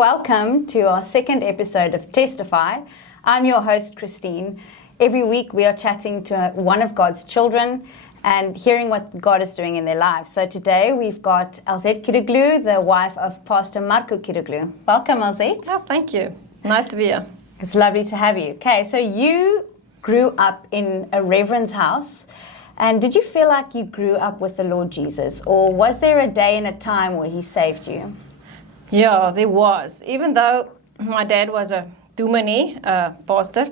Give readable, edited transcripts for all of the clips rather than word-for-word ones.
welcome to our second episode of Testify. I'm your host, Christine. Every week we are chatting to one of God's children and hearing what God is doing in their lives. So today we've got Elzeth Kiroglu, the wife of Pastor Marco Kiroglu. Welcome, Elzeth. Oh, thank you. Nice to be here. It's lovely to have you. Okay, so you grew up in a reverend's house. And did you feel like you grew up with the Lord Jesus? Or was there a day and a time where he saved you? Yeah, there was. Even though my dad was a dominee, pastor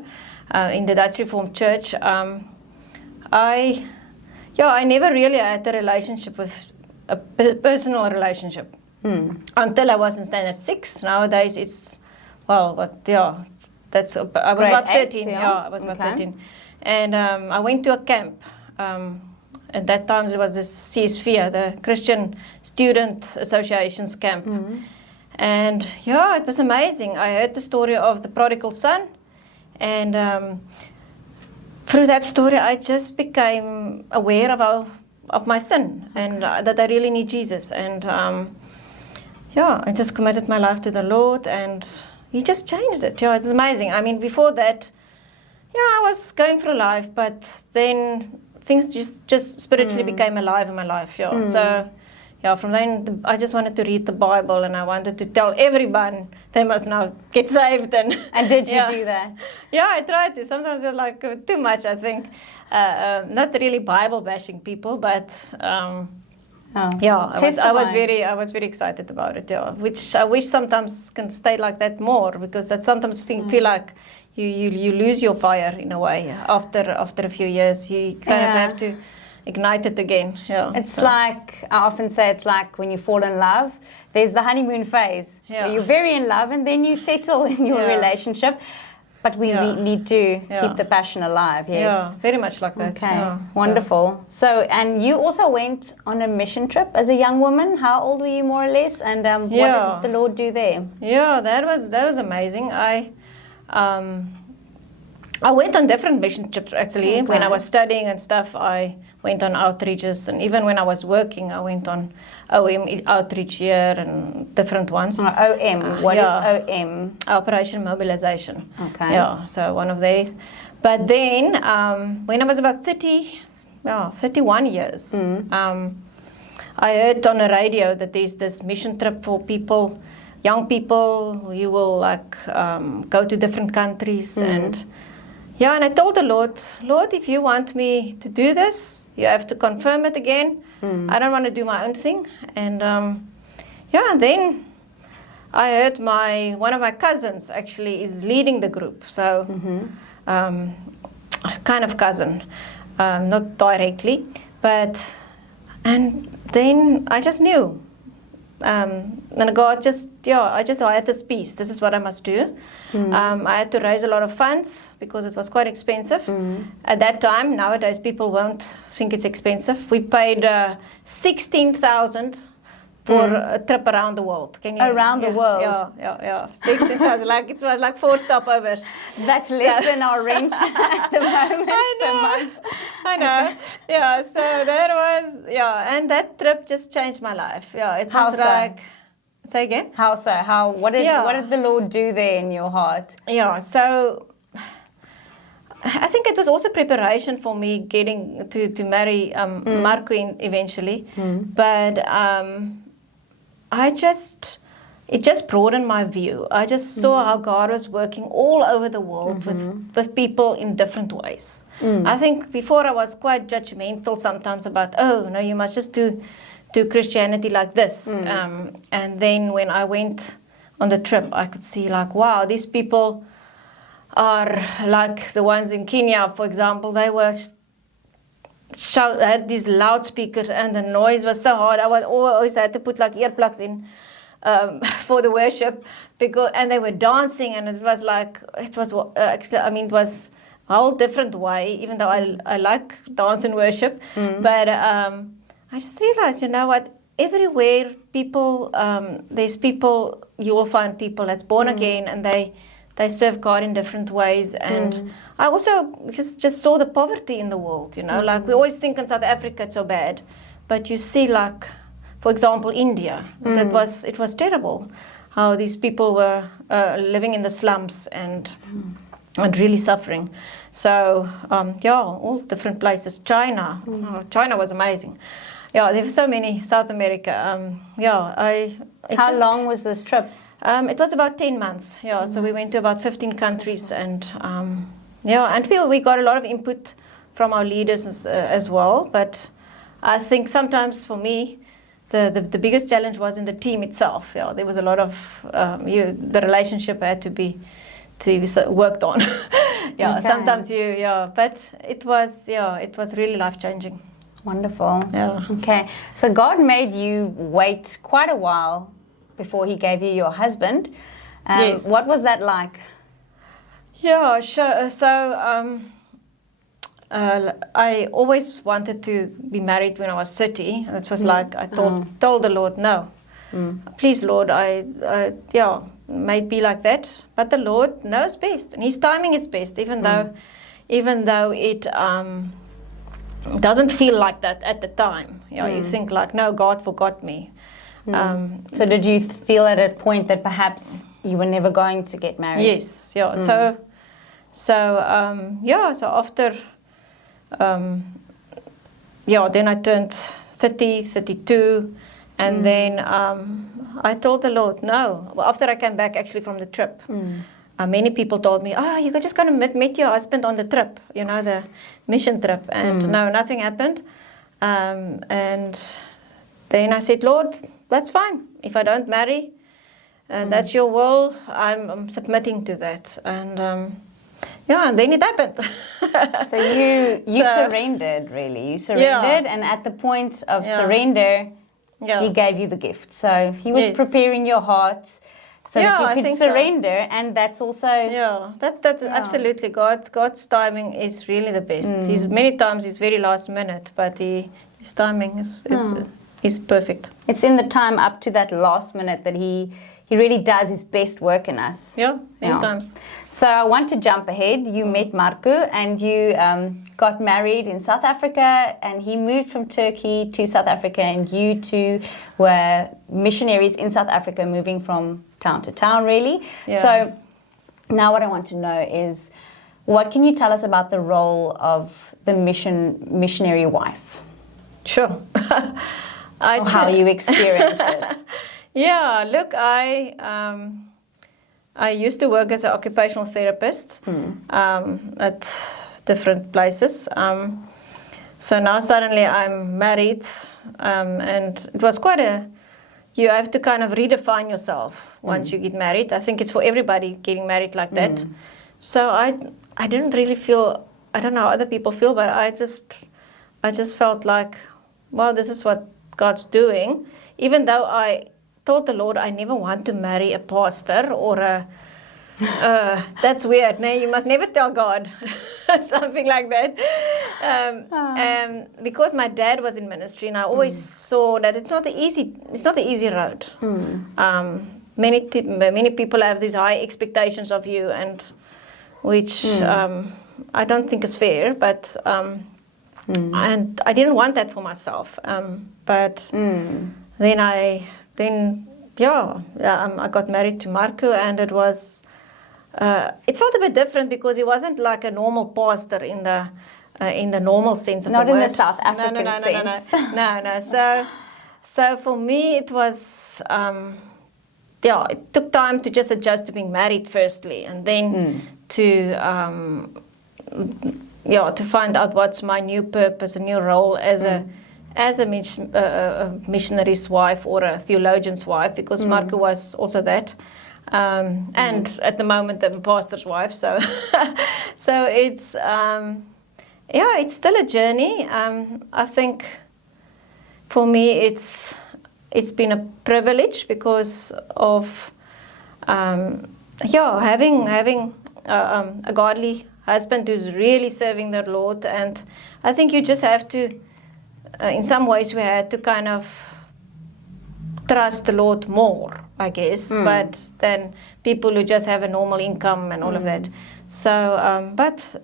in the Dutch Reformed Church, I never really had a relationship with a personal relationship until I was in standard 6. Nowadays it's, I was about 13. I was about 13. And I went to a camp. At that time there was this CSV, the Christian Student Association's camp. And it was amazing. I heard the story of the prodigal son, and through that story I just became aware of my sin and that I really need Jesus. And I just committed my life to the Lord, and he just changed it. It's amazing. I mean, before that, I was going through life, but then things just spiritually became alive in my life. So from then I just wanted to read the Bible, and I wanted to tell everyone they must now get saved. And did you do that? Yeah, I tried to. Sometimes it's like too much, I think. Not really Bible bashing people, but I was very excited about it. Yeah, which I wish sometimes can stay like that more, because I sometimes feel like you lose your fire in a way after a few years. You kind of have to ignite it again. It's like, I often say, it's like when you fall in love, there's the honeymoon phase. You're very in love and then you settle in your relationship. But we need to keep the passion alive. Yes. Yeah, very much like that. Okay, wonderful. So, and you also went on a mission trip as a young woman. How old were you, more or less? And what did the Lord do there? Yeah, that was amazing. I went on different mission trips, actually. Okay. When I was studying and stuff, I went on outreaches, and even when I was working, I went on OM outreach here and different ones. OM, what is OM? Operation Mobilization. Okay. Yeah, so one of these. But then, when I was about 31 years, I heard on the radio that there's this mission trip for people, young people. You will go to different countries and I told the Lord, if you want me to do this, you have to confirm it again. I don't want to do my own thing. And then I heard one of my cousins actually is leading the group. So kind of cousin, not directly, and then I just knew. And God I had this peace. This is what I must do. I had to raise a lot of funds because it was quite expensive at that time. Nowadays people won't think it's expensive. We paid 16,000 for a trip around the world. Around the world? Yeah. 16,000. It was like 4 stopovers. That's less than our rent at the moment. I know. Yeah, so that was, and that trip just changed my life. Yeah, it was say again? How so? What did the Lord do there in your heart? Yeah, so I think it was also preparation for me getting to marry Marco eventually. But it just broadened my view. I just saw how God was working all over the world with people in different ways. I think before I was quite judgmental sometimes about, you must just do Christianity like this. And then when I went on the trip, I could see wow, these people are like the ones in Kenya, for example. They were had these loudspeakers, and the noise was so hard. I always had to put earplugs in for the worship, and they were dancing, and it was it was a whole different way. Even though I like dance and worship, but I just realized, everywhere people, there's people, you will find people that's born again, and they serve God in different ways. And I also just saw the poverty in the world, we always think in South Africa it's so bad, but you see for example, India, it was terrible. how these people were living in the slums and really suffering. So all different places. China, China was amazing. Yeah, there were so many. South America. How long was this trip? It was about 10 months. Yeah, so we went to about 15 countries, and we got a lot of input from our leaders as well. But I think sometimes for me, the biggest challenge was in the team itself. Yeah, there was a lot of the relationship had to be worked on. Okay. Sometimes but it was really life-changing. Wonderful. Yeah. Okay, so God made you wait quite a while before He gave you your husband. Yes. What was that like? Yeah, sure. So I always wanted to be married when I was 30. That was like I told the Lord, no, please, Lord, may it be like that. But the Lord knows best, and His timing is best, even though it doesn't feel like that at the time. You think like, no, God forgot me. So did you feel at a point that perhaps you were never going to get married? Yes. Yeah. So after then I turned 30, 32, and then I told the Lord no. Well, after I came back actually from the trip, many people told me, you just got to meet your husband on the trip, the mission trip, and no, nothing happened. And then I said, Lord, that's fine. If I don't marry, that's your will. I'm submitting to that. And and then it happened. So you surrendered, really. You surrendered, and at the point of surrender, He gave you the gift. So He was preparing your heart so that you could surrender, and that's also absolutely God's timing is really the best. Many times He's very last minute, but His timing is perfect. It's in the time up to that last minute that He really does His best work in us. Many times. So I want to jump ahead. You met Marco, and you got married in South Africa, and he moved from Turkey to South Africa, and you two were missionaries in South Africa, moving from town to town, really. Yeah. So now what I want to know is, what can you tell us about the role of the missionary wife? Sure. How you experienced it. Yeah, look, I used to work as an occupational therapist at different places. So now suddenly I'm married, and it was you have to kind of redefine yourself once you get married. I think it's for everybody getting married like that. So I didn't really feel, I don't know how other people feel, but I just felt like, well, this is what God's doing, even though I told the Lord I never want to marry a pastor or a that's weird. No, you must never tell God something like that. Because my dad was in ministry, and I always saw that it's not the easy road. Many people have these high expectations of you, and which I don't think is fair. But and I didn't want that for myself. But then I got married to Marco, and it was. It felt a bit different because he wasn't like a normal pastor in the normal sense of the word. Not in the South African sense. No. So for me it was, it took time to just adjust to being married firstly, and then to find out what's my new purpose, a new role as a missionary's wife or a theologian's wife, because Marco was also that. And at the moment I'm a pastor's wife, so so it's it's still a journey. I think for me it's been a privilege because of having a godly husband who's really serving the Lord. And I think you just have to in some ways we had to kind of trust the Lord more, I guess, but than people who just have a normal income and all of that. So, but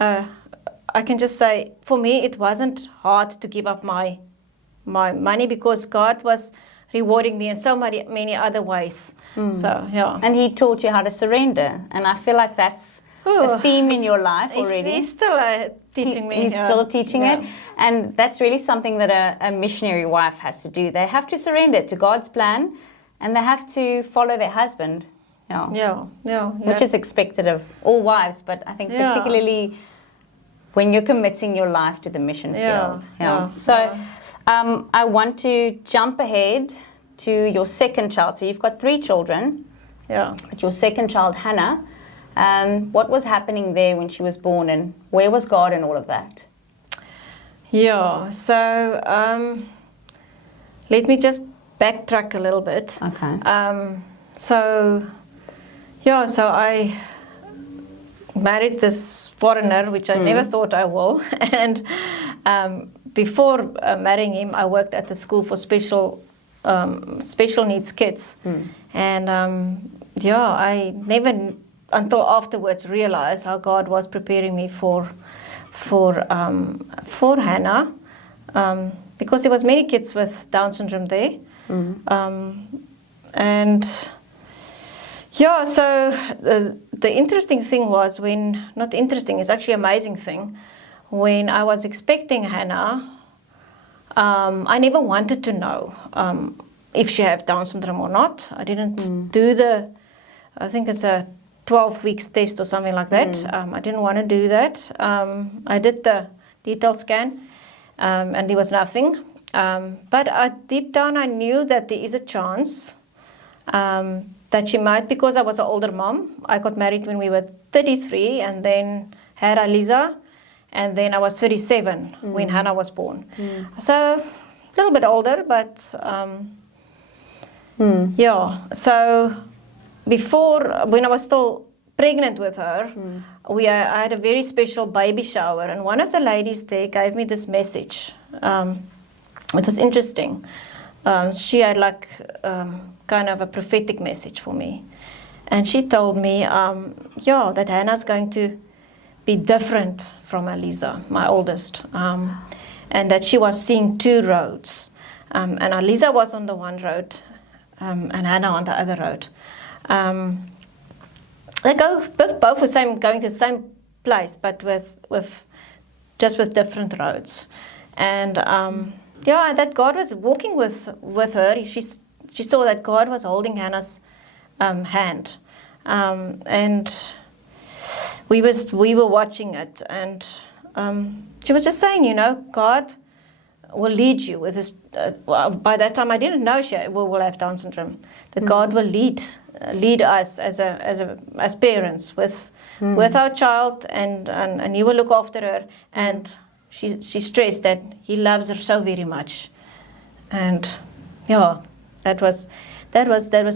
I can just say, for me, it wasn't hard to give up my money, because God was rewarding me in so many other ways. So, yeah. And he taught you how to surrender. And I feel like that's a theme in your life already. He's still teaching me. He's still teaching it. And that's really something that a missionary wife has to do. They have to surrender to God's plan, and they have to follow their husband. Which is expected of all wives, but I think particularly when you're committing your life to the mission field. So I want to jump ahead to your second child. So you've got 3 children. But your second child, Hannah, what was happening there when she was born, and where was God in all of that? So let me just backtrack a little bit. Okay. So I married this foreigner, which I never thought I will. And before marrying him, I worked at the school for special needs kids. And I never, until afterwards, realized how God was preparing me for Hannah, because there was many kids with Down syndrome there. So the interesting thing was not interesting, it's actually an amazing thing, when I was expecting Hannah, I never wanted to know if she had Down syndrome or not. I didn't do I think it's a 12 weeks test or something like that. I didn't want to do that. I did the detailed scan, and there was nothing. But deep down I knew that there is a chance that she might, because I was an older mom. I got married when we were 33 and then had Eliza, and then I was 37 when Hannah was born. So a little bit older, but so before, when I was still pregnant with her, I had a very special baby shower, and one of the ladies there gave me this message. It was interesting. She had kind of a prophetic message for me. And she told me, that Hannah's going to be different from Eliza, my oldest, and that she was seeing 2 roads. And Eliza was on the one road, and Hannah on the other road. They go both going to the same place, but with different roads. And that God was walking with her. She saw that God was holding Hannah's hand, and we were watching it, and she was just saying, God will lead you with this. By that time, I didn't know she will have Down syndrome. That God will lead us as parents with our child, and He will look after her. And she stressed that He loves her so very much, and that was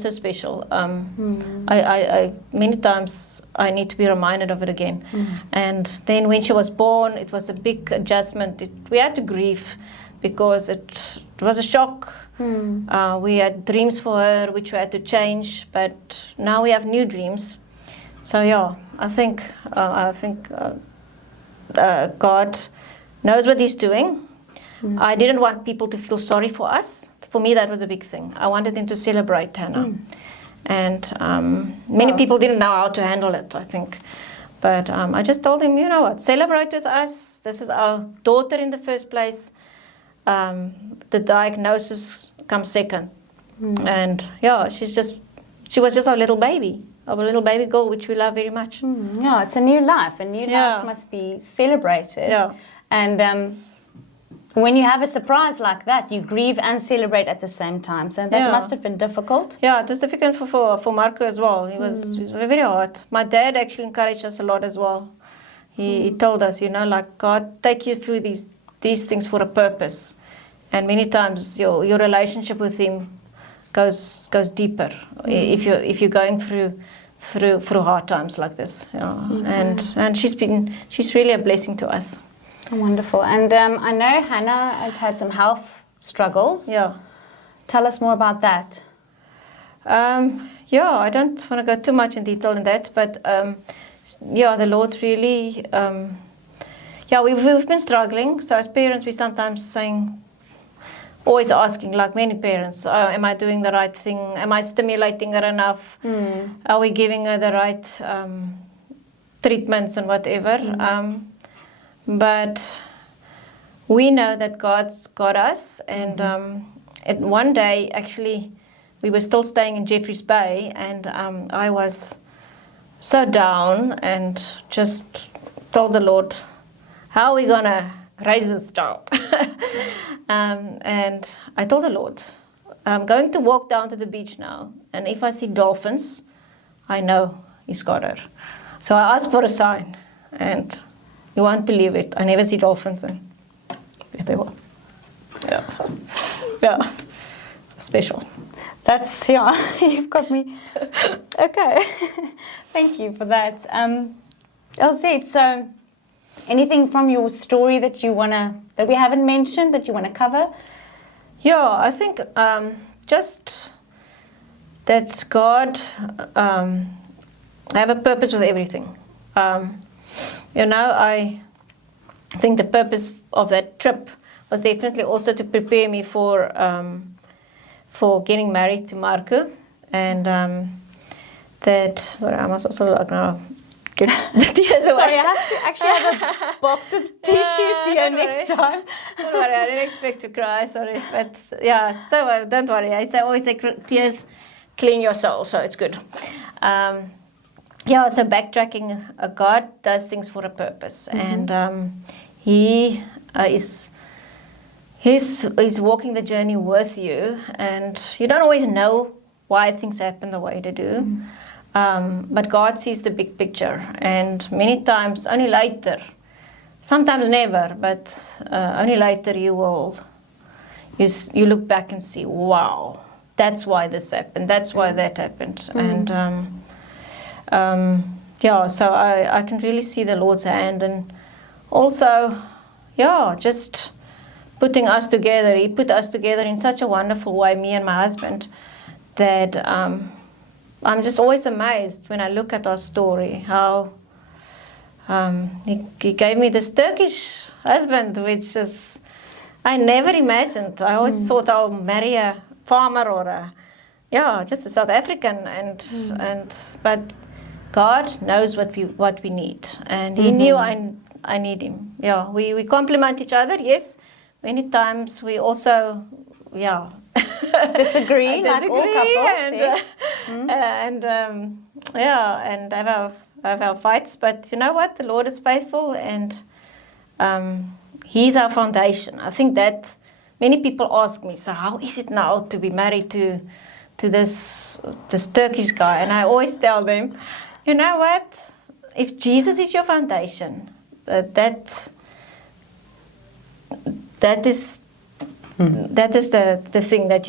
so special. I many times I need to be reminded of it again. And then when she was born, it was a big adjustment. We had to grieve because it was a shock. We had dreams for her which we had to change, but now we have new dreams. So I think God knows what He's doing. I didn't want people to feel sorry for us. For me, that was a big thing. I wanted them to celebrate Hannah. And many people didn't know how to handle it, I think. But I just told them, celebrate with us. This is our daughter in the first place. The diagnosis comes second. And she was just our little baby girl, which we love very much. It's a new life. A new life must be celebrated. And when you have a surprise like that, you grieve and celebrate at the same time. So that must have been difficult. Yeah, it was difficult for Marco as well. It was very hard. My dad actually encouraged us a lot as well. He told us, God take you through these things for a purpose. And many times your relationship with Him goes deeper if you're going through hard times like this. And she's really a blessing to us. Wonderful. And I know Hannah has had some health struggles. Tell us more about that. I don't want to go too much in detail in that, but the Lord really, we've been struggling. So as parents, we sometimes saying, always asking, like many parents, am I doing the right thing? Am I stimulating her enough? Are we giving her the right treatments and whatever? But we know that God's got us, and one day, actually, we were still staying in Jeffreys Bay, and I was so down and just told the Lord, how are we going to raise this child? And I told the Lord, I'm going to walk down to the beach now, and if I see dolphins, I know He's got her. So I asked for a sign, and you won't believe it, I never see dolphins, and there they were. Yeah. Special. That's, you've got me. Okay. Thank you for that. Elzeth, so anything from your story that we haven't mentioned that you want to cover? Yeah, I think just that God have a purpose with everything. I think the purpose of that trip was definitely also to prepare me for getting married to Marco, and sorry, I must also like now get the tears away. Sorry, I have to actually have a box of tissues here next time. Don't worry, I didn't expect to cry, sorry, but so don't worry. I always say tears clean your soul, so it's good. So backtracking, God does things for a purpose, and He He's walking the journey with you, and you don't always know why things happen the way they do. But God sees the big picture, and many times, only later, sometimes never, but only later you look back and see, wow, that's why this happened, that's why that happened. And so I can really see the Lord's hand, and also, just putting us together. He put us together in such a wonderful way, me and my husband, that I'm just always amazed when I look at our story, how he gave me this Turkish husband, which is, I never imagined. I always thought I'll marry a farmer or just a South African, but God knows what we need, and He knew I need him. We complement each other, yes. Many times we also, disagree, like all couples, and have our fights. But you know what? The Lord is faithful, and He's our foundation. I think that many people ask me, so how is it now to be married to this Turkish guy? And I always tell them, you know what? If Jesus is your foundation, that is the thing that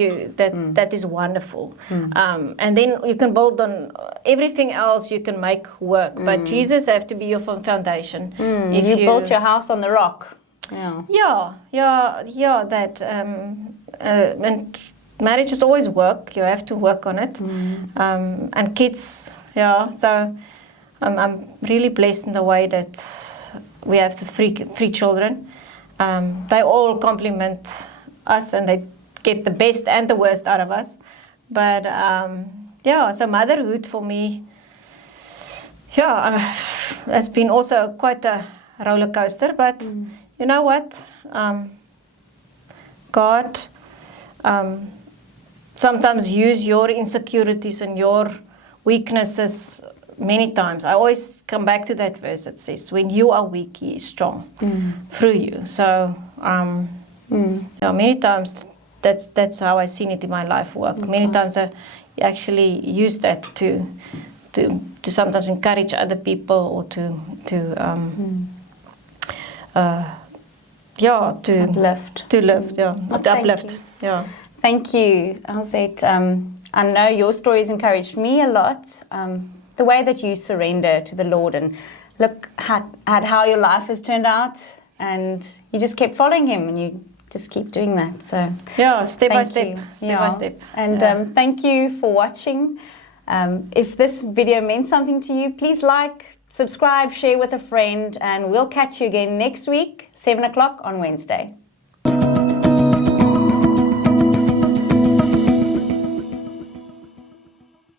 is wonderful, and then you can build on everything else. You can make work, but Jesus have to be your foundation. If you built your house on the rock, that and marriage is always work. You have to work on it, and kids. So I'm really blessed in the way that we have the three children. They all complement us, and they get the best and the worst out of us. But so motherhood for me, has been also quite a roller coaster. But you know what? God sometimes use your insecurities and your weaknesses. Many times, I always come back to that verse that says, "When you are weak, He is strong through you." So, many times that's how I seen it in my life work. Okay. Many times I actually use that to sometimes encourage other people, or to uplift. Uplift. Yeah. Thank you, Elzeth. I know your story has encouraged me a lot. The way that you surrender to the Lord and look at how your life has turned out, and you just kept following Him, and you just keep doing that. So step by step. And thank you for watching. If this video meant something to you, please like, subscribe, share with a friend, and we'll catch you again next week, 7 o'clock on Wednesday.